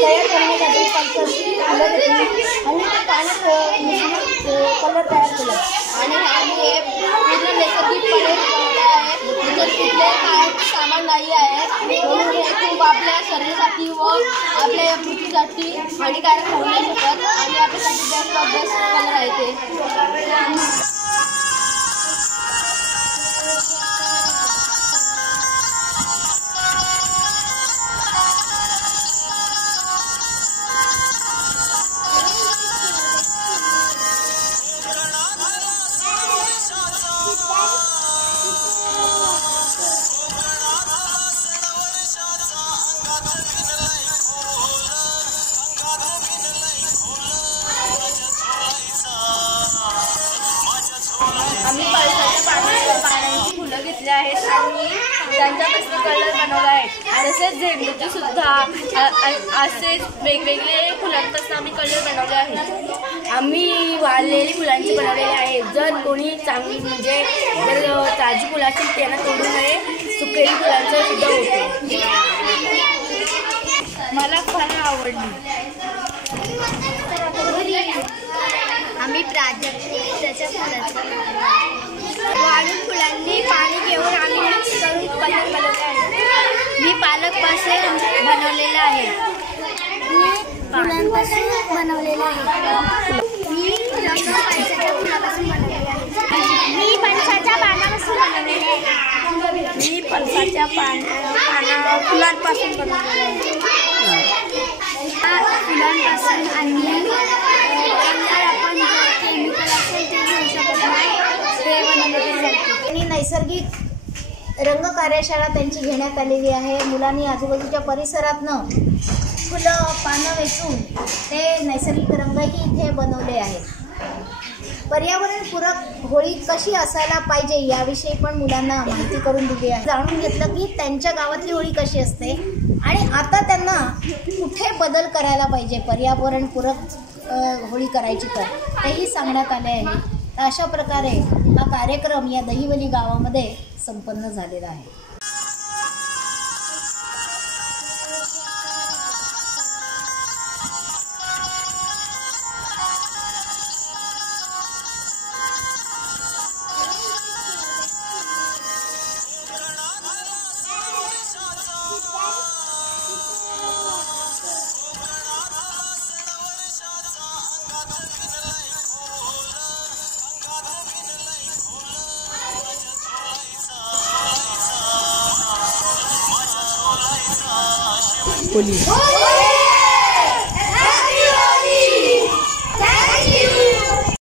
तयार करण्यासाठी कलर तयार केला आणि आम्ही पूर्ण नैसर्गिकपणे बनवले आहे. त्याच्यात कुठल्याही काळाचे सामान नाही आहे, म्हणून हे खूप आपल्या शरीरासाठी व आपल्या पृथ्वीसाठी हानिकारक होऊ नाही शकत आणि आपल्यासाठी बेस्ट कलर आहे ते. आम्ही पानांची फुलं घेतली आहेत आणि त्यांच्यापासून कलर बनवले आहेत. तसेच झेंडूचे सुद्धा असेच वेगवेगळे फुलांपासून आम्ही कलर बनवले आहेत. आम्ही वाळलेली फुलांची बनवलेली आहेत. जर कोणी चांगली म्हणजे जर ताजी फुलं असतील त्यांना तोडू नये, सुकेली फुलांचं सुद्धा होतं. मला फार आवडली. आम्ही प्राजक्ताच्या फुलाचं वाळून फुलांनी पाणी घेऊन आम्ही मिक्स करून कलर बनवले आहे. मी पालकपासून बनवलेलं आहे. मी फुलांपासून बनवलेलं आहे. मी पंचाच्या फुलापासून बनवलेलं आहे. मी पंचाच्या पानापासून बनवलेलं आहे. मी पंचाच्या फुलांपासून बनवलेलं आहे. फुलांपासून आणि नैसर्गिक रंग कार्यशाळा त्यांची घेण्यात आलेली आहे. मुलांनी आजूबाजूच्या परिसरातनं फुलं पानं वेचून ते नैसर्गिक रंगही इथे बनवले आहेत. पर्यावरणपूरक होळी कशी असायला पाहिजे याविषयी पण मुलांना माहिती करून दिली आहे. जाणून घेतलं की त्यांच्या गावातली होळी कशी असते आणि आता त्यांना कुठे बदल करायला पाहिजे पर्यावरणपूरक होळी करायची तर तेही सांगण्यात आले आहे. तर अशा प्रकारे हा कार्यक्रम या दहिवली गावामध्ये संपन्न झालेला आहे. Police.